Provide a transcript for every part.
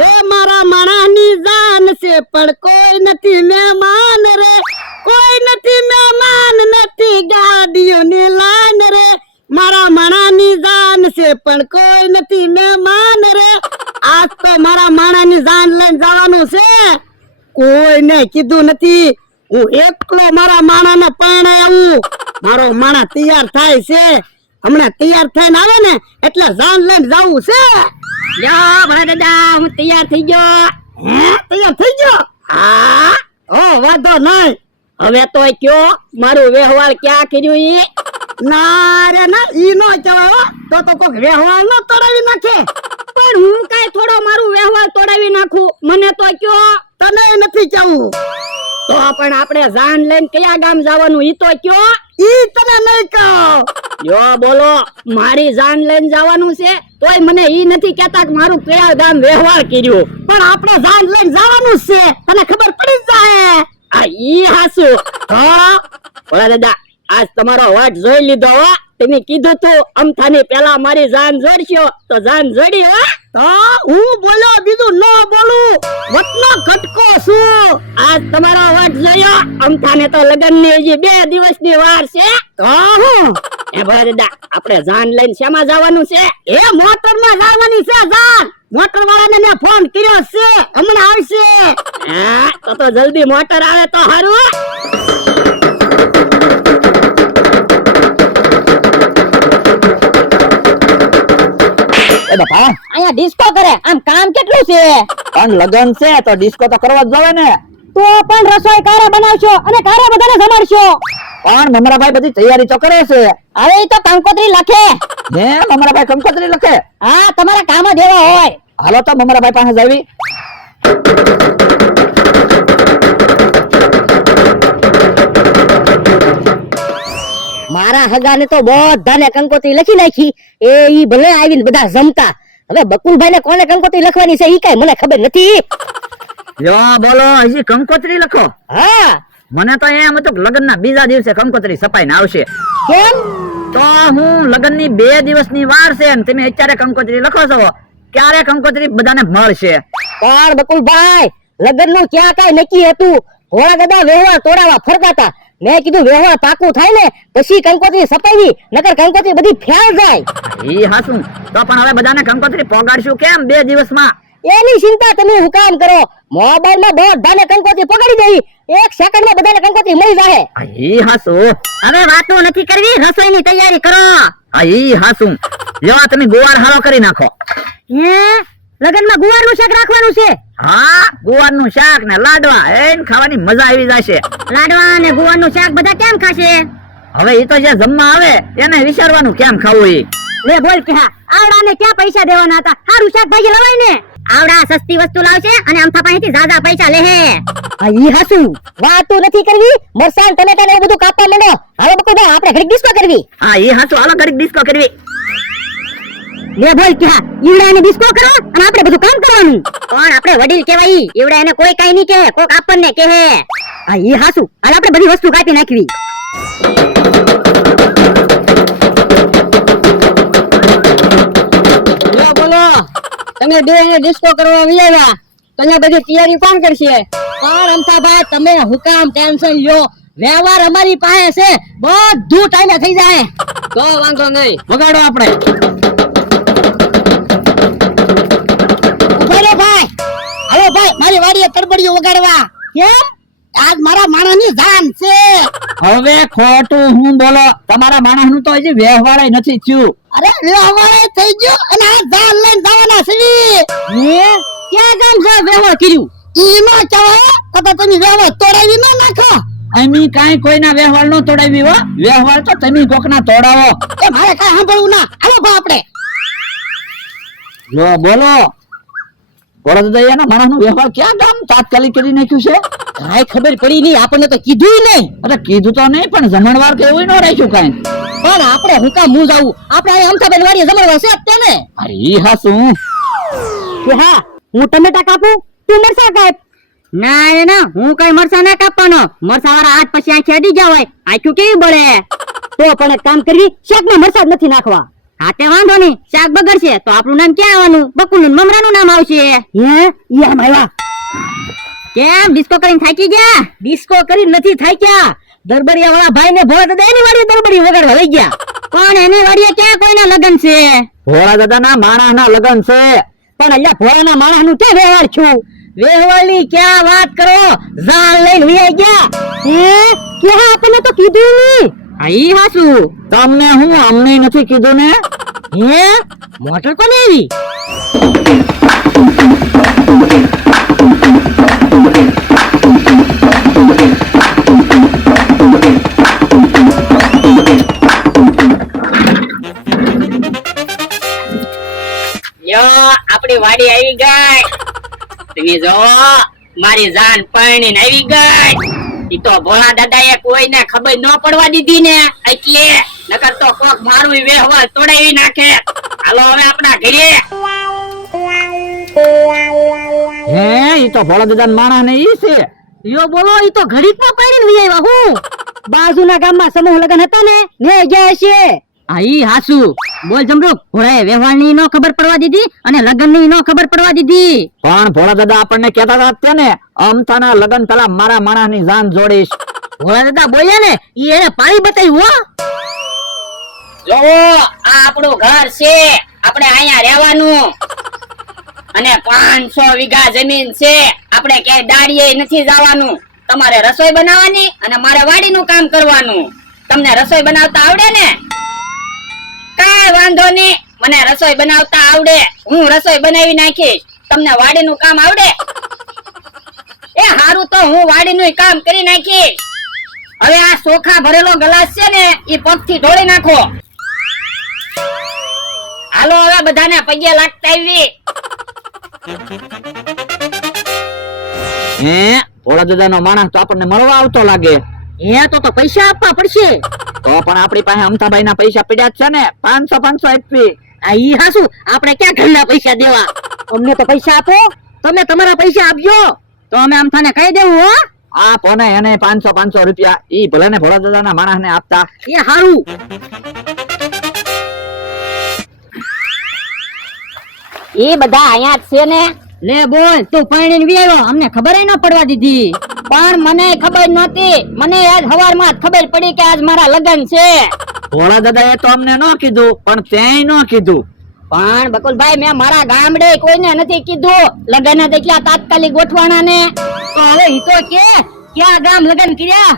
એ મારા માણાની જાન છે પણ કોઈ નથી મહેમાન રે, કોઈ નથી મહેમાન, નથી ગાડીઓની લાન રે. મારા માણાની જાન છે પણ કોઈ નથી મહેમાન રે. આજ તો મારા માણાની જાન લઈને જવાનું છે, કોઈને કીધું નથી. હું એકલો મારા માણાને પરણે આવું. મારો માણા તૈયાર થાય છે, હમણાં તૈયાર થઈને આવે ને એટલે જાન લઈને જવું છે. લ્યો ભણા દાદા, હું તૈયાર થઈ ગયો. હે, તૈયાર થઈ ગયો? હા. ઓ વાંધો નહીં. હવે તો કયો મારું વ્યવહાર ક્યાં કર્યું ઈ? ના રે ના, ઈ નો કહેવાય. તો કોક વ્યવહાર નો તોડાવી નાખે. પણ હું કાઈ થોડો મારું વ્યવહાર તોડાવી નાખું? મને તો કયો. તને નથી કેવું. તો પણ આપણે જાન લઈને કયા ગામ જવાનું ઈ તો કયો. ઈ તને નહીં કહું. યો બોલો, મારી જાન લઈને જવાનું છે તોય મને ઈ નથી કહેતા કે મારું કયા ગામ વ્યવહાર કર્યું. પણ આપણે જાન લઈને જવાનું છે, તને ખબર પડી જાય. આ ઈ હાસુ. હા ભલા દાદા, આજ તમારો વાટ જોઈ લીધો હો. તમે કીધું તું અમથાની પેલા મારી જાન જોડશો તો જાન જોડી હો. તો હું બોલો, બીજું ન બોલું. વટનો ઘટકો છું. આજ તમારો વાટ જોયો. અમથાને તો લગનની હજી 2 દિવસની વાર છે. તો હું એ ભલા દાદા, આપણે જાન લઈને શેમાં જવાનું છે? એ મોટરમાં જવાની છે જાન. મોટર વાળાને મેં ફોન કર્યો છે, હમણાં આવશે. હા તો જલ્દી મોટર આવે તો સારું. એ બાપા, અહીંયા ડિસ્કો કરે, આમ કામ કેટલું છે? પણ લગન છે તો ડિસ્કો તો કરવા જ જવે ને. તો પણ રસોઈ કારે બનાવશો અને કારે બધાને જમાડશો? પણ મમરાભાઈ બધી તૈયારી તો કરે છે. હવે ઈ તો કંકોત્રી લખે. હે, મમરાભાઈ કંકોત્રી લખે? હા, તમારા કામ જ એવા હોય. હાલો તો મમરાભાઈ પાસે જાવી. મારા હગાને તો બધાને કંકોત્રી લખી નાખી. એ ઈ ભલે આવીને બધા જમતા. હવે બકુલભાઈને કોને કંકોત્રી લખવાની છે ઈ કાઈ મને ખબર નથી. લ્યો બોલો, હજી કંકોત્રી લખો? હા, મને તો એમ હતું કે લગનના બીજા દિવસે કંકોત્રી છપાઈને આવશે. કેમ? તો હું લગનની 2 દિવસની વાર છે ને તમે અત્યારે કંકોત્રી લખો છો, ક્યારે કંકોત્રી બધાને મળશે? પણ બકુલભાઈ, લગનનું ક્યાં કાઈ નક્કી હતું? થોડા ગદા વ્યવહાર તોડાવા ફરતા હતા. મેં કીધું વ્યવહાર પાકું થાય ને પછી કંકોત્રી છપાવી, નકર કંકોત્રી બધી ફેલ જાય. ઈ હાસું. તો પણ હવે બધાને કંકોત્રી પોગાડશું કેમ 2 દિવસમાં? એની ચિંતા તમે હું કામ કરો? મોબાઈલમાં બધાને કંકોત્રી પકડી દેવી, 1 સેકન્ડમાં બધાને કંકોત્રી મળી જાય. ઈ હાસું. હવે વાતો નથી કરવી, રસોઈની તૈયારી કરો. ઈ હાસું. લેવા તમે ગુવાર હારો કરી નાખો. હે, લગનમાં ગુવારનું શાક રાખવાનું છે? હા, ગુવારનું શાક ને લાડવા, એને ખાવાની મજા આવી જશે. લાડવા અને ગુવારનું શાક બધા કેમ ખાશે? હવે ઈ તો જે જમવા આવે એને વિચારવાનું કેમ ખાવું ઈ. લે બોલ કે હા, આવડાને ક્યાં પૈસા દેવાના હતા? હારું શાકભાજી લવાય ને. આવડા સસ્તી વસ્તુ લાવશે અને અમથા પાસેથી ઝાઝા પૈસા લેહે. ઈ હાસુ વાતો નથી કરવી. મરસાણ ટમેટા ને બધું કાપવા માંડો. હાલો બકુલભાઈ, આપણે ઘડીક ડિસ્કો કરવી. હા ઈ હાસું, હાલો ઘડીક ડિસ્કો કરવી. લે બોલ કે હા, ઈવડાને ડિસ્કો કરો અને આપણે બધું કામ કરવાનું. પણ આપણે વડીલ કહેવાય, ઈવડાને કોઈ કાઈ નહીં કહે, કોક આપણને કહે. હા ઈ હાસુ, હાલ આપણે બધી વસ્તુ કાપી નાખવી. બોલો, તમે 2 ડિસ્કો કરવા વિયા, તમે બધી તૈયારી કોણ કરશે? પણ અમથાભાઈ, તમે હુકામ ટેન્શન લ્યો, વ્યવહાર અમારી પાસે છે, બધું ટાઈમે થઈ જાય. તો વાંધો નહીં, વગાડો આપણે. ઉભા રહો ભાઈ. હાલો ભાઈ, મારી વાડીએ તરબડિયું વગાડવા. કેમ? આજ મારા માણાની જાન છે. હવે ખોટું હું બોલો? તમારા માણસનું તો હજી વ્યવહાર નથી થયું. અરે વ્યવહાર થઈ ગયો અને આ જાન લઈને જવાના છે. હે, ક્યાં ગામ છે વ્યવહાર કર્યું? ઈ નો કહેવાય. તો તમે વ્યવહાર તોડાવી ન નાખો. અમે કાઈ કોઈના વ્યવહાર નો તોડાવી હો. વ્યવહાર તો તમે કોકના તોડાવો. એ મારે કાઈ સાંભળવું ના. હાલો ભાઈ આપણે. જો બોલો, વડોદરાના માણસનો વ્યવહાર ક્યાં ગામ તાત્કાલિક કરી નાખ્યું છે? કાઈ ખબર પડી નહીં, આપણને તો કીધું નહીં. અરે કીધું તો નહીં, પણ જમણવાર કે એવું ન રાખ્યું કાઈ. પણ આપણે હુકા મું જાવું, આપણે અહીં અમથાબેન વાડીએ જમણવાર છે અત્યારે. અરે ઈ હાસું. કે હા, હું ટમેટા કાપું, તું મરસા કાપ. ના એ ના, હું કઈ મરસા ના કાપવાનો. મરસા વાળા હાથ પછી આંખી અડી ગયા હોય, આંખ્યું કેવી બળે. તો પણ એક કામ કરવી, શાકમાં મરસા જ નથી નાખવા. હા તે વાંધો નહીં, શાક બગડશે તો આપણું નામ ક્યાં આવવાનું? બકુનું ને મમરાનું નામ આવશે. ઈ આમ આવ્યા. કેમ ડિસ્કો કરીને થાકી ગયા? ડિસ્કો કરી નથી થાક્યા. દરબરિયા વાળા ભાઈ ને ભોળા દાદા એની વાડીએ દરબરી વગાડવા લઈ ગયા. પણ એની વાડીએ ક્યાં કોઈના લગન છે? ભોળા દાદાના માણસના લગન છે. પણ અલ્યા ભોળાના માણસનું તે વ્યવહાર છું. વ્યવહારની ક્યાં વાત કરો? જાન લઈને વિયાઈ ગયા. ક્યાં આપણને તો કીધું નહીં. હા ઈ હાસુ. તમને હું અમને નથી કીધું ને. મોટર કોને આવી? આપણી વાડી આવી ગઈ. તમે જો મારી જાન પરણીને આવી ગઈ. ઈ તો ભોળા દાદાએ કોઈને ખબર ન પડવા દીધી ને, એટલે નકર તો કોક મારું વ્યવહાર તોડાવી નાખે. હાલો હવે આપણા ઘરે. ઈ તો ભોળા દાદાના માણસ ને ઈ છે. યો બોલો, ઈ તો ઘડીકમાં પાડીને વિયાવ્યા હું. બાજુના ગામમાં સમૂહ લગન હતા ને ગયા છે. હા ઈ હાસુ. બોલ જમરૂક, ભોળાએ વ્યવહારની નો ખબર પડવા દીધી અને લગનની નો ખબર પડવા દીધી. પણ ભોળા દાદા આપણને કહેતા હતા ને, અમથાના લગન પેલા મારા માણસની જાન જોડીશ. ભોળા દાદા બોલ્યા ને, ઈ એને પાણી બતાવ્યું હો. જોવો આ આપણું ઘર છે, આપણે અહીંયા રહેવાનું. અને 500 વીઘા જમીન છે, આપણે ક્યાંય દાડીએ નથી જવાનું. તમારે રસોઈ બનાવવાની અને મારે વાડીનું કામ કરવાનું. તમને રસોઈ બનાવતા આવડે ને? કાંઈ વાંધો નહીં, મને રસોઈ બનાવતા આવડે. હું રસોઈ બનાવી નાખીશ. તમને વાડીનું કામ આવડે? એ હારું, તો હું વાડીનું કામ કરી નાખીશ. હવે આ ચોખા ભરેલો ગ્લાસ છે ને, ઈ પગથી ઢોળી નાખો. હાલો હવે બધાને પગે લાગતા આવી. ભોળા દાદાનો માણસ તો આપણને મળવા આવતો લાગે. તો પૈસા આપવા પડશે. તો પણ આપણી પાસે અમથાભાઈ ના પૈસા પડ્યા જ છે ને, 500 આપી. આ ઈ હાસુ, આપણે ક્યાં ઘરના પૈસા દેવા? અમને તો પૈસા આપો, તમે તમારા પૈસા આપજો તો અમે અમથાને કહી દેવું હો. આપો ને એને 500 રૂપિયા. ઈ ભલે ને ભોળા દાદાના માણસ ને આપતા. એ હારું. એ બધા અહીંયા જ છે ને? લે બોલ, તું પરણીને વિયાવ્યો, અમને ખબર ન પડવા દીધી. પણ મને ખબર નહોતી. મને આજ સવારમાં જ ખબર પડી કે આજ મારા લગ્ન છે. ભોળા દાદા એ તો અમને ન કીધું, પણ ત્યાંય ન કીધું. પણ બકુલભાઈ, મેં મારા ગામડે કોઈને નથી કીધું. લગ્ન જ એટલા તાત્કાલિક ગોઠવાના ને. તો હવે ઈ તો કે ક્યાં ગામ લગ્ન કર્યા?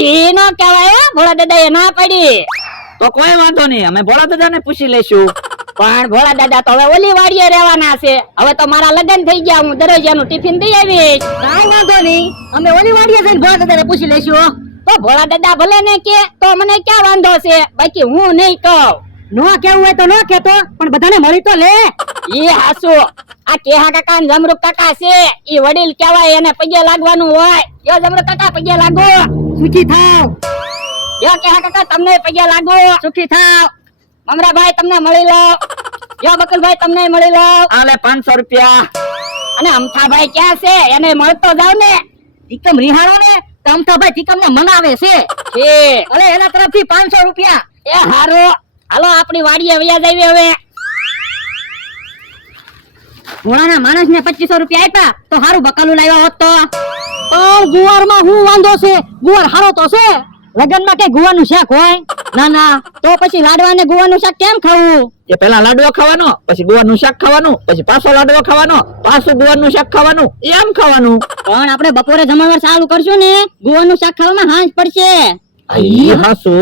ઈ નો કહેવાય હો, ભોળા દાદાએ ના પાડી. તો કોઈ વાંધો નહીં, અમે ભોળા દાદાને પૂછી લઈશું. પણ ભોળા દાદા તો હવે ઓલી વાડીએ રહેવાના છે. હવે તો મારા લગ્ન થઈ ગયા, હું દરરોજનું ટિફિન દઈ આવીશ. કાંઈ વાંધો નહીં, અમે ઓલી વાડીએ જઈને ભોળા દાદાને પૂછી લઈશું. તો ભોળા દાદા ભલે ને કે તો મને ક્યાં વાંધો છે, બાકી હું નહીં કહું. નો કેવું હોય તો નો કેતો, પણ બધાને મળી તો લે. ઈ હાસુ, આ કેહા કાકા ને જમરૂક કાકા છે, ઈ વડીલ કહેવાય, એને પગે લાગવાનું હોય. યો જમરૂક કાકા પગે લાગો. સુખી થાવ. યો કેહા કાકા તમને પગે લાગો. સુખી થાવ. મમરાભાઈ તમને મળી લો. યો બકુલભાઈ તમને મળી લો. આલે 500 રૂપિયા. અને અમથાભાઈ ક્યાં છે, એને મળતો જાવ ને. ટીકમ રિહાણો ને, તો અમથાભાઈ ટીકમ ને મનાવે છે. અરે એના તરફથી 500 રૂપિયા. એ હારો, હાલો આપણી વાડીએ વયા જાવી. હવે ભોળાના માણસને 2500 રૂપિયા આપ્યા તો હારું બકાલું લાવ્યા હોત તો. પણ ગુવારમાં શું વાંધો છે? ગુવાર હારો તો છે. લગનમાં કે ગુવારનું શાક હોય? ના ના, તો પછી લાડવા ને ગુવારનું શાક કેમ ખાવું? એ પેલા લાડવો ખાવાનો, પછી ગુવારનું શાક ખાવાનું, પછી પાછો લાડવો ખાવાનો, પાછું ગુવારનું શાક ખાવાનું, એમ ખાવાનું. પણ આપણે બપોરે જમણવાર ચાલુ કરશું ને, ગુવારનું શાક ખાવામાં હાંજ પડશે. ઈ હાસુ.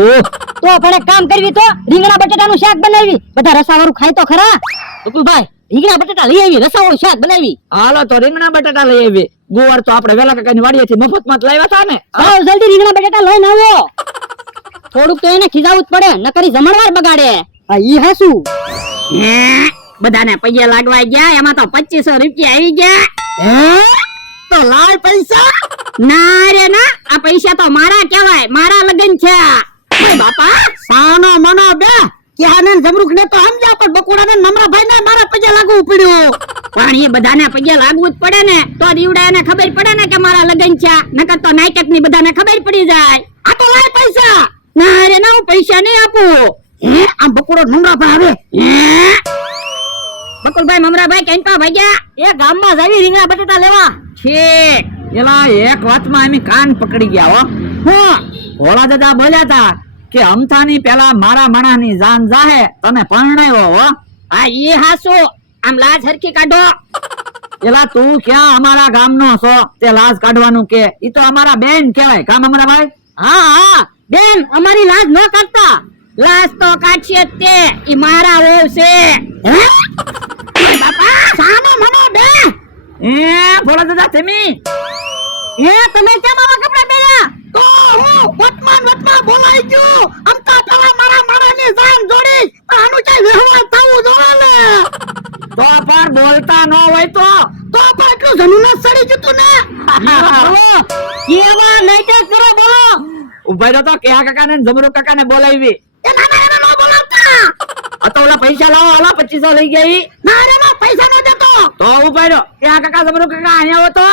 તો આપણે એક કામ કરવી, તો રીંગણા બટાટાનું શાક બનાવી. બધા રસાવાળું ખાય તો ખરા. બકુલભાઈ, રીંગણા બટાટા લઈ આવી, રસાવાળું શાક બનાવી. હાલો તો રીંગણા બટાટા લઈ આવી. ગુવાર તો આપણે વેલા કાકાની વાડીએથી મફતમાં જ લાવ્યા હતા ને. આવો જલ્દી રીંગણા બટાટા લઈને આવો. થોડુંક તો એને ખીજાવું જ પડે, નકરી જમણવાર બગાડે. ઈ હાસુ. બધાને પગે લાગવા ગયા, એમાં તો 2500 રૂપિયા આવી ગયા. તો લાય પૈસા. ના રે ના, આ પૈસા તો મારા કહેવાય, મારા લગન છે. ઓય બાપા, સાનો મનો બે ક્યાંને જમરૂક ને તો સમજ્યા, પણ બકુડા ને મમરાભાઈ ને મારા પગે લાગવું પડ્યું. પણ એ બધાને પગે લાગવું જ પડે ને, તો દીવડા એને ખબર પડે ને કે મારા લગન છે. નકર તો નાટક ની બધાને ખબર પડી જાય. આ તો લાય પૈસા. ના રે ના, હું પૈસા નહીં આપું. હે આમ બકુડો ઢુંગરા પર આવે હે બકુલભાઈ મમરાભાઈ કેમ કા ભાગ્યા એ ગામમાં જાવી રીંગણા બટેટા લેવા છે એલા એક વાતમાં અમે કાન પકડી ગયા હો હું ભોળા દાદા બોલ્યા તા કે અમથાની પેલા મારા માણાની જાન જાહે તને પરણાયો હો હા ઈ હાસુ આમ લાજ હરખી કાઢો એલા તું ક્યાં અમારા ગામનો છો તે લાજ કાઢવાનું કે ઈ તો અમારા બેન કહેવાય કામ અમારા ભાઈ હા હા બેન અમારી લાજ ન કાઢતા લાજ તો કાઢશે જ તે ઈ મારા વહુ છે હે ઓય બાપા સાનો મનો બે એ ભોળા દાદા તમે એ તમે કેમ આવા કપડા પહેર્યા તો હું વટમાં બોલાઈ ગયો અમતા પેલા મારા મારાની જાન જોડી પણ આનું ચાઈ વ્યવહાર થવું જોવે ને તો પણ બોલતા ન હોય તો પણ એટલું જમીન જ સડી જતું ને કેવા નાટક કરો બોલો ઉભાઈ રહ્યો તો કેહા કાકાને ને જમરૂ કાકાને બોલાવી એ નાના એને ન બોલાવતા આ તો ઓલા પૈસા લાવો ઓલા 2500 લઈ ગયા ઈ ના રે ના પૈસા ન દેતો તો ઉભાઈ રહ્યો કેહા કાકા જમરૂ કાકા અહીંયા આવો તો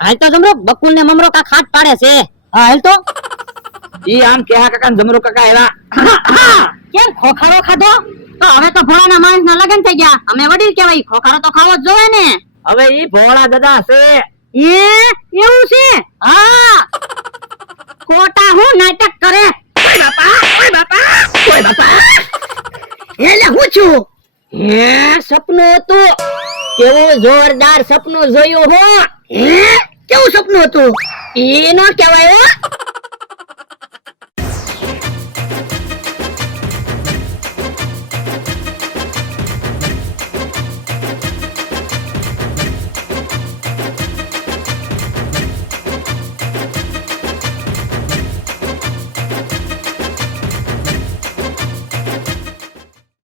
હાલ તો જમરો બકુલ ને મમરો કા ખાટ પાડે છે હા હાલ તો ઈ આમ કેહા કાકા ને જમરૂ કાકા એલા કેમ ખોખારો ખાધો તો હવે તો ભોળાના માણસ ના લગન થઈ ગયા અમે વડીલ કેવાય ખોખારો તો ખાવો જ જોઈએ ને હવે ઈ ભોળા દાદા છે એ એવું છે હા ખોટા હું નાટક કરે ઓય બાપા એટલે હું છું હે સપનું હતું કેવું જોરદાર સપનું જોયું હો હે કેવું સપનું હતું ઈ નો કહેવાય હો